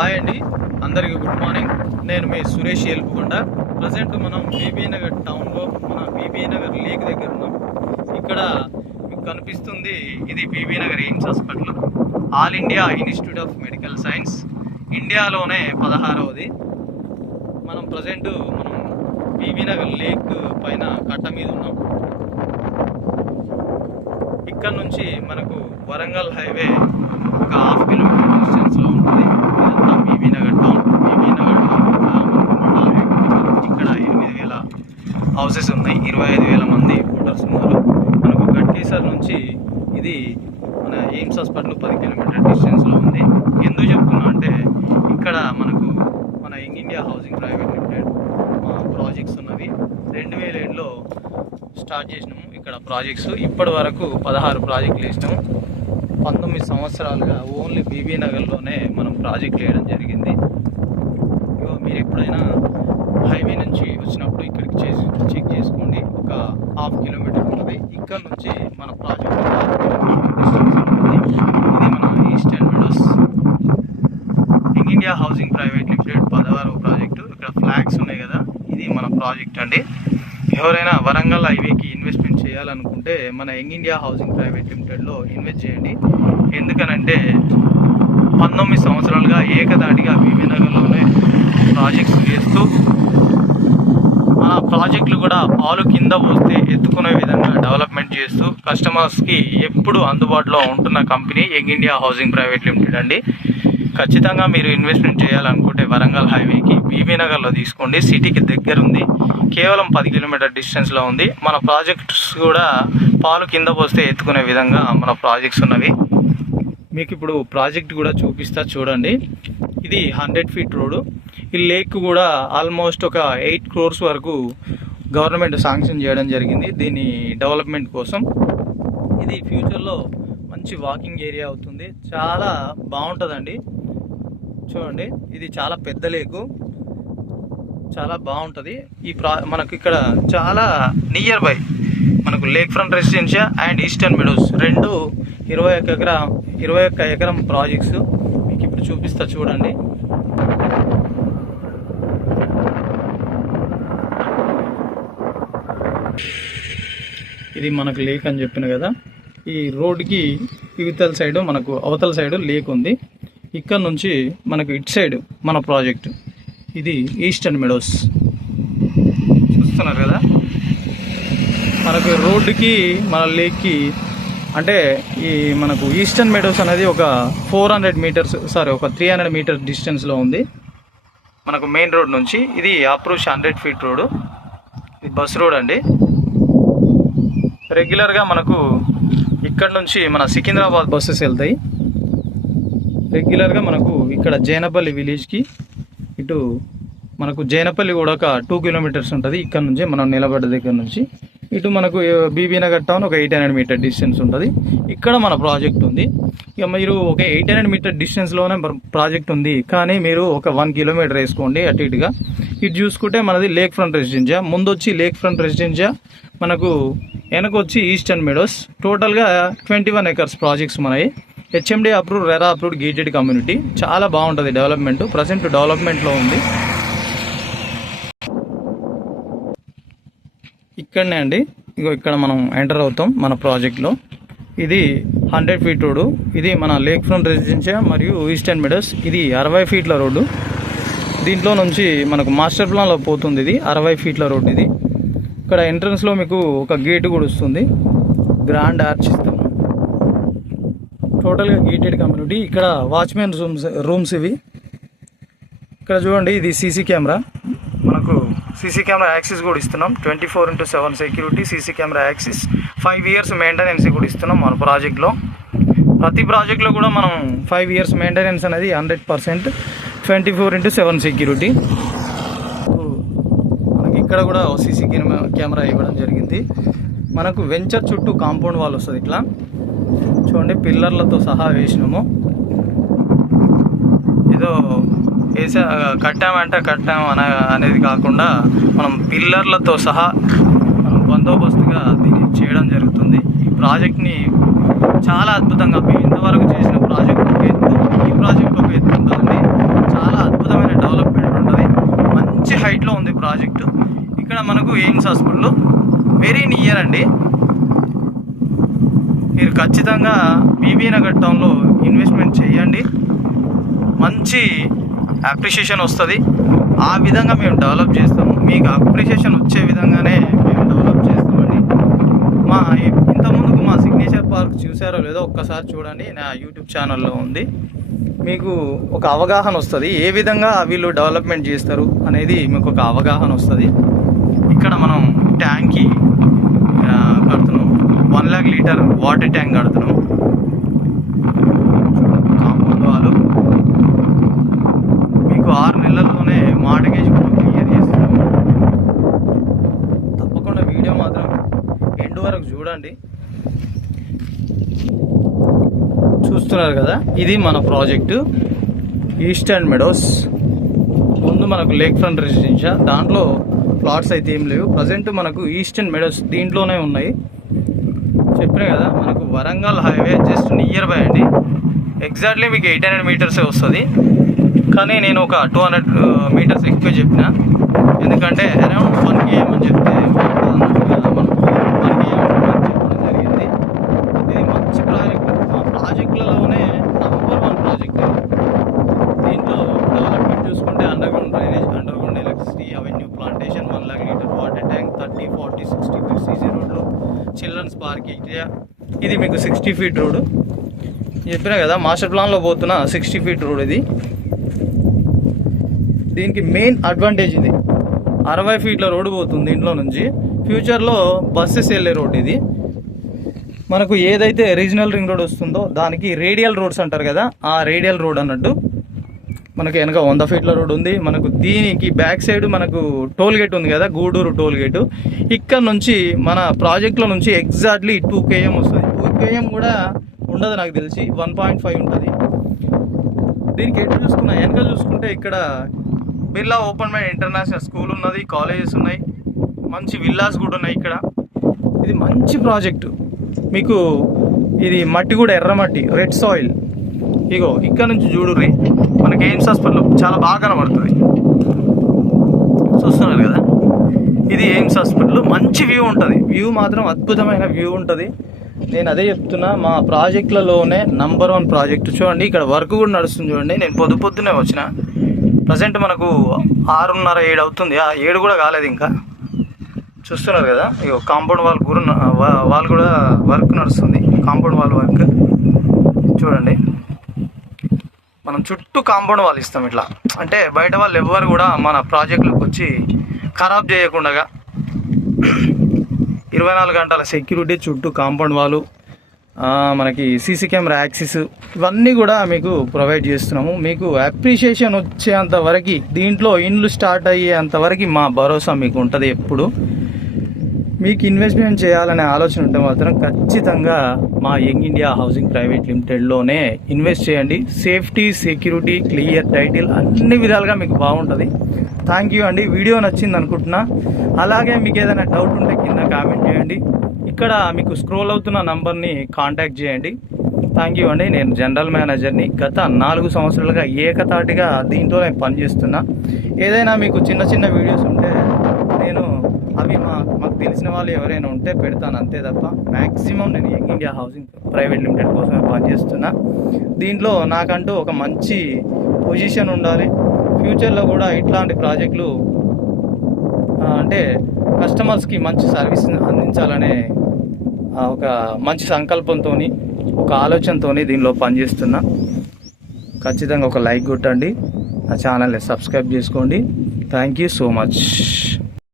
Hi అండి, అందరికీ good morning. నేను మీ సురేష్ ఎల్పుకొండ. ప్రజెంట్ మనం బీబీ నగర్ టౌన్లో మన బీబీ నగర్ లేక్ దగ్గర ఉన్నాం. ఇక్కడ మీకు కనిపిస్తుంది ఇది Bibi Nagar AIIMS hospital, all India institute of medical science, ఇండియాలోనే 16వది. మనం ప్రజెంట్ బీబీ నగర్ లేక్ పైన కట్ట మీద ఉన్నాం. ఇక్కడ నుంచి మనకు వరంగల్ హైవే ఒక 1/2 కిలోమీటర్ డిస్టెన్స్లో ఉంటుంది. ఇదంతా బీబీ నగర్ టౌన్. బీబీ నగర్ టౌన్ ఇక్కడ 8,000 హౌసెస్ ఉన్నాయి, 25,000 మంది ఓటర్స్ ఉన్నారు. మనకు గట్కేసర్ నుంచి ఇది మన ఎయిమ్స్ హాస్పిటల్ 10 కిలోమీటర్ డిస్టెన్స్లో ఉంది. ఎందుకు చెప్తున్నా అంటే ఇక్కడ మనకు మన Young India housing private limited projects ఉన్నవి. 2007లో స్టార్ట్ చేసినాము ఇక్కడ ప్రాజెక్ట్స్. ఇప్పటి వరకు 16 ప్రాజెక్టులు వేసినాము. 19 సంవత్సరాలుగా ఓన్లీ బీబీ నగర్లోనే మనం ప్రాజెక్టులు వేయడం జరిగింది. మీరు ఎప్పుడైనా హైవే నుంచి వచ్చినప్పుడు ఇక్కడికి చెక్ చేసుకోండి. ఒక 1/2 కిలోమీటర్ ఉంటుంది. ఇక్కడ నుంచి మన ప్రాజెక్ట్ 1/2 కిలోమీటర్ డిస్టెన్స్ ఉంటుంది. ఇది మన Eastern Meadows Young India housing private limited 16వ ప్రాజెక్టు. ఇక్కడ ఫ్లాగ్స్ ఉన్నాయి కదా, ఇది మన ప్రాజెక్ట్ అండి. ఎవరైనా వరంగల్ హైవేకి ఇన్వెస్ట్మెంట్ చేయాలనుకుంటే మన యంగ్ ఇండియా హౌసింగ్ ప్రైవేట్ లిమిటెడ్లో ఇన్వెస్ట్ చేయండి. ఎందుకనంటే 19 సంవత్సరాలుగా ఏకదాటిగా బీబీ నగర్లోనే ప్రాజెక్ట్స్ చేస్తూ మన ప్రాజెక్టులు కూడా పాలు కింద పోస్తే ఎత్తుకునే విధంగా డెవలప్మెంట్ చేస్తూ కస్టమర్స్కి ఎప్పుడు అందుబాటులో ఉంటున్న company young India housing private limited అండి. ఖచ్చితంగా మీరు ఇన్వెస్ట్మెంట్ చేయాలనుకుంటే వరంగల్ హైవేకి బీబీ నగర్లో తీసుకోండి. సిటీకి దగ్గర ఉంది, కేవలం 10 కిలోమీటర్ డిస్టెన్స్లో ఉంది. మన ప్రాజెక్ట్స్ కూడా పాలు కింద పోస్తే ఎత్తుకునే విధంగా మన ప్రాజెక్ట్స్ ఉన్నవి. మీకు ఇప్పుడు ప్రాజెక్ట్ కూడా చూపిస్తా చూడండి. ఇది 100 ఫీట్ రోడ్డు. ఈ లేక్ కూడా ఆల్మోస్ట్ ఒక 8 crores వరకు గవర్నమెంట్ శాంక్షన్ చేయడం జరిగింది దీని డెవలప్మెంట్ కోసం. ఇది ఫ్యూచర్లో మంచి వాకింగ్ ఏరియా అవుతుంది. చాలా బాగుంటుందండి. చూడండి, ఇది చాలా పెద్ద లేకు, చాలా బాగుంటుంది. మనకు ఇక్కడ చాలా నియర్ బై మనకు lake front residential and Eastern Meadows రెండు 21 ఎకరం ప్రాజెక్ట్స్ మీకు ఇప్పుడు చూపిస్తా చూడండి. ఇది మనకు లేక్ అని చెప్పిన కదా, ఈ రోడ్కి ఇవతల సైడ్ మనకు అవతల సైడ్ లేక్ ఉంది. ఇక్కడ నుంచి మనకు ఇటు సైడ్ మన ప్రాజెక్ట్, ఇది ఈస్టర్న్ మెడోస్ చూస్తున్నారు కదా. మనకు రోడ్డుకి మన లేక్కి అంటే ఈ మనకు ఈస్టర్న్ మెడోస్ అనేది ఒక 300 మీటర్స్ డిస్టెన్స్లో ఉంది మనకు మెయిన్ రోడ్ నుంచి. ఇది అప్రోచ్ 100 ఫీట్ రోడ్. ఇది బస్ రోడ్ అండి. రెగ్యులర్గా మనకు ఇక్కడ నుంచి మన సికింద్రాబాద్ బస్సెస్ వెళ్తాయి. రెగ్యులర్గా మనకు ఇక్కడ జైనపల్లి విలేజ్కి ఇటు మనకు జైనపల్లి కూడా ఒక 2 కిలోమీటర్స్ ఉంటుంది. ఇక్కడ నుంచి మనం నిలబడ్డ దగ్గర నుంచి ఇటు మనకు బీబీ నగర్ టౌన్ ఒక 800 మీటర్ డిస్టెన్స్ ఉంటుంది. ఇక్కడ మన ప్రాజెక్ట్ ఉంది. ఇక మీరు ఒక 800 మీటర్ డిస్టెన్స్లోనే ప్రాజెక్ట్ ఉంది, కానీ మీరు ఒక 1 కిలోమీటర్ వేసుకోండి అటు ఇటుగా. ఇటు చూసుకుంటే మనది లేక్ ఫ్రంట్ రెసిడెన్షియా, ముందు వచ్చి లేక్ ఫ్రంట్ రెసిడెన్షియా, మనకు వెనకొచ్చి ఈస్టర్న్ మెడోస్. టోటల్గా 21 ఎకర్స్ ప్రాజెక్ట్స్ మనవి. HMD approved, RERA approved, gated community. చాలా బాగుంటుంది డెవలప్మెంట్. ప్రజెంట్ డెవలప్మెంట్లో ఉంది. ఇక్కడనే అండి, ఇగో ఇక్కడ మనం ఎంటర్ అవుతాం మన ప్రాజెక్ట్లో. ఇది 100 ఫీట్ రోడ్డు. ఇది మన లేక్ ఫ్రంట్ రెసిడెన్షియా మరియు ఈస్టర్న్ మెడోస్. ఇది 60 ఫీట్ల రోడ్డు. దీంట్లో నుంచి మనకు మాస్టర్ ప్లాన్లో పోతుంది. ఇది 60 ఫీట్ల రోడ్డు. ఇది ఇక్కడ ఎంట్రన్స్లో మీకు ఒక గేట్ కూడా వస్తుంది, గ్రాండ్ ఆర్చ్ ఇస్తాము. టోటల్గా గేటెడ్ కమ్యూనిటీ. ఇక్కడ వాచ్మెన్ రూమ్స్ ఇవి. ఇక్కడ చూడండి, ఇది సీసీ కెమెరా. మనకు సీసీ కెమెరా యాక్సెస్ కూడా ఇస్తున్నాం. 24/7 security, CC camera access, 5 years maintenance కూడా ఇస్తున్నాం మన ప్రాజెక్ట్లో. ప్రతి ప్రాజెక్ట్లో కూడా మనం 5 years మెయింటెనెన్స్ అనేది 100%, 24/7 సెక్యూరిటీ. మనకి ఇక్కడ కూడా సీసీ కెమెరా ఇవ్వడం జరిగింది. మనకు వెంచర్ చుట్టూ కాంపౌండ్ వాల్ వస్తుంది. ఇట్లా చూడండి, పిల్లర్లతో సహా వేసినాము. ఏదో కట్టామంటే కట్టాము అనేది కాకుండా మనం పిల్లర్లతో సహా మనం బందోబస్తుగా దీన్ని చేయడం జరుగుతుంది. ఈ ప్రాజెక్ట్ని చాలా అద్భుతంగా ఇంతవరకు చేసిన ప్రాజెక్ట్ ఒక ఎత్తు, ఈ ప్రాజెక్ట్ ఒక ఎత్తు ఉంటుందండి. సైట్లో ఉంది ప్రాజెక్టు. ఇక్కడ మనకు ఎయిమ్స్ హాస్పిటల్ వెరీ నియర్ అండి. మీరు ఖచ్చితంగా బీబీ నగర్ టౌన్లో ఇన్వెస్ట్మెంట్ చేయండి, మంచి అప్రిషియేషన్ వస్తుంది. ఆ విధంగా మేము డెవలప్ చేస్తాము. మీకు అప్రిషియేషన్ వచ్చే విధంగానే మేము డెవలప్ చేస్తామండి. ఇంతకుముందుకు మా సిగ్నేచర్ పార్క్ చూసారో లేదో ఒక్కసారి చూడండి, నా యూట్యూబ్ ఛానల్లో ఉంది. మీకు ఒక అవగాహన వస్తుంది, ఏ విధంగా వీళ్ళు డెవలప్మెంట్ చేస్తారు అనేది మీకు ఒక అవగాహన వస్తుంది. ఇక్కడ మనం ట్యాంక్కి కడుతున్నాం, 1 lakh లీటర్ వాటర్ ట్యాంక్ కడుతున్నాం. కాంపౌండ్ వాళ్ళు మీకు 6 నెలల్లోనే మార్టిగేజ్ కూడా క్లియర్ చేస్తున్నాం. తప్పకుండా వీడియో మాత్రం ఎండ్ వరకు చూడండి. చూస్తున్నారు కదా, ఇది మన ప్రాజెక్టు ఈస్టర్న్ మెడోస్. ముందు మనకు లేక్ ఫ్రంట్ రెసిడెన్షియల్, దాంట్లో ప్లాట్స్ అయితే ఏం లేవు. ప్రజెంట్ మనకు ఈస్టర్న్ మెడోస్ దీంట్లోనే ఉన్నాయి. చెప్పినా కదా, మనకు Warangal highway just near by అండి. ఎగ్జాక్ట్లీ మీకు 800 మీటర్సే వస్తుంది, కానీ నేను ఒక 200 మీటర్స్ ఎక్కువ చెప్పిన. ఎందుకంటే అరౌండ్ 1 km అని చెప్తే మనం 1 km చెప్పడం జరిగింది. ఇది మంచి ప్రాజెక్ట్, మా ప్రాజెక్టులలోనే #1 ప్రాజెక్ట్. దీంట్లో డెవలప్మెంట్ చూసుకుంటే underground drainage, underground electricity, avenue plantation, 1 lakh litre water tank, 30, 40, 60 feet CC రోడ్లు, చిల్డ్రన్స్ పార్క్ ఏరియా. ఇది మీకు 60 ఫీట్ రోడ్ చెప్పినా కదా, మాస్టర్ ప్లాన్లో పోతున్న 60 ఫీట్ రోడ్ ఇది. దీనికి మెయిన్ అడ్వాంటేజ్ ఇది, 60 ఫీట్ల రోడ్డు పోతుంది దీంట్లో నుంచి. ఫ్యూచర్లో బస్సెస్ వెళ్ళే రోడ్ ఇది. మనకు ఏదైతే రీజనల్ రింగ్ రోడ్ వస్తుందో దానికి రేడియల్ రోడ్స్ అంటారు కదా, ఆ రేడియల్ రోడ్ అన్నట్టు. మనకి వెనక 100 ఫీట్ల రోడ్ ఉంది. మనకు దీనికి బ్యాక్ సైడ్ మనకు టోల్ గేట్ ఉంది కదా, గూడూరు టోల్ గేటు. ఇక్కడ నుంచి మన ప్రాజెక్ట్లో నుంచి ఎగ్జాక్ట్లీ 2 km వస్తుంది. 2 km కూడా ఉండదు నాకు తెలిసి, 1.5 ఉంటుంది. దీనికి ఎటు చూసుకున్నా, వెనక చూసుకుంటే ఇక్కడ Birla open mind international school ఉన్నది, కాలేజెస్ ఉన్నాయి, మంచి విల్లాస్ కూడా ఉన్నాయి ఇక్కడ. ఇది మంచి ప్రాజెక్టు. మీకు ఇది మట్టి కూడా ఎర్రమట్టి, రెడ్ సాయిల్. ఇగో ఇక్కడ నుంచి చూడుర్రి, మనకి ఎయిమ్స్ హాస్పిటల్ చాలా బాగా కనబడుతుంది. చూస్తున్నారు కదా, ఇది ఎయిమ్స్ హాస్పిటల్. మంచి వ్యూ ఉంటుంది, వ్యూ మాత్రం అద్భుతమైన వ్యూ ఉంటుంది. నేను అదే చెప్తున్నా, మా ప్రాజెక్టులలోనే #1 ప్రాజెక్టు. చూడండి ఇక్కడ వర్క్ కూడా నడుస్తుంది చూడండి. నేను పొద్దున్నే వచ్చిన. ప్రజెంట్ మనకు 6:30, 7 అవుతుంది. 7 కూడా కాలేదు ఇంకా. చూస్తున్నారు కదా, ఇగో కాంపౌండ్ వాల్ కూడా వర్క్ నడుస్తుంది. కాంపౌండ్ వాల్ వర్క్ చూడండి. మనం చుట్టూ కాంపౌండ్ వాల్ ఇస్తాం ఇట్లా, అంటే బయట వాళ్ళు ఎవ్వరు కూడా మన ప్రాజెక్టులోకి వచ్చి ఖరాబ్ చేయకుండా 24 గంటల సెక్యూరిటీ, చుట్టూ కాంపౌండ్ వాళ్ళు, మనకి సీసీ కెమెరా యాక్సెస్, ఇవన్నీ కూడా మీకు ప్రొవైడ్ చేస్తున్నాము. మీకు అప్రిషియేషన్ వచ్చేంత వరకు, దీంట్లో ఇండ్లు స్టార్ట్ అయ్యేంత వరకు మా భరోసా మీకు ఉంటుంది ఎప్పుడు. మీకు ఇన్వెస్ట్మెంట్ చేయాలనే ఆలోచన ఉంటే మాత్రం ఖచ్చితంగా మా యంగ్ ఇండియా హౌసింగ్ ప్రైవేట్ లిమిటెడ్లోనే ఇన్వెస్ట్ చేయండి. సేఫ్టీ, సెక్యూరిటీ, క్లియర్ టైటిల్, అన్ని విధాలుగా మీకు బాగుంటుంది. థ్యాంక్ యూ అండి. వీడియో నచ్చింది అనుకుంటున్నా. అలాగే మీకు ఏదైనా డౌట్ ఉంటే కింద కామెంట్ చేయండి. ఇక్కడ మీకు స్క్రోల్ అవుతున్న నంబర్ని కాంటాక్ట్ చేయండి. థ్యాంక్ యూ అండి. నేను జనరల్ మేనేజర్ని. గత 4 సంవత్సరాలుగా ఏకతాటిగా దీంట్లో నేను పనిచేస్తున్నా. ఏదైనా మీకు చిన్న వీడియోస్ ఉంటే నేను అవి మాకు తెలిసిన వాళ్ళు ఎవరైనా ఉంటే పెడతాను, అంతే తప్ప మ్యాక్సిమం నేను young India housing private limited కోసమే పనిచేస్తున్నా. దీంట్లో నాకంటూ ఒక మంచి పొజిషన్ ఉండాలి. ఫ్యూచర్లో కూడా ఇట్లాంటి ప్రాజెక్టులు అంటే కస్టమర్స్కి మంచి సర్వీస్ అందించాలనే ఒక మంచి సంకల్పంతో, ఒక ఆలోచనతో దీనిలో పనిచేస్తున్నా. ఖచ్చితంగా ఒక లైక్ కొట్టండి, నా ఛానల్ని సబ్స్క్రైబ్ చేసుకోండి. Thank you so much.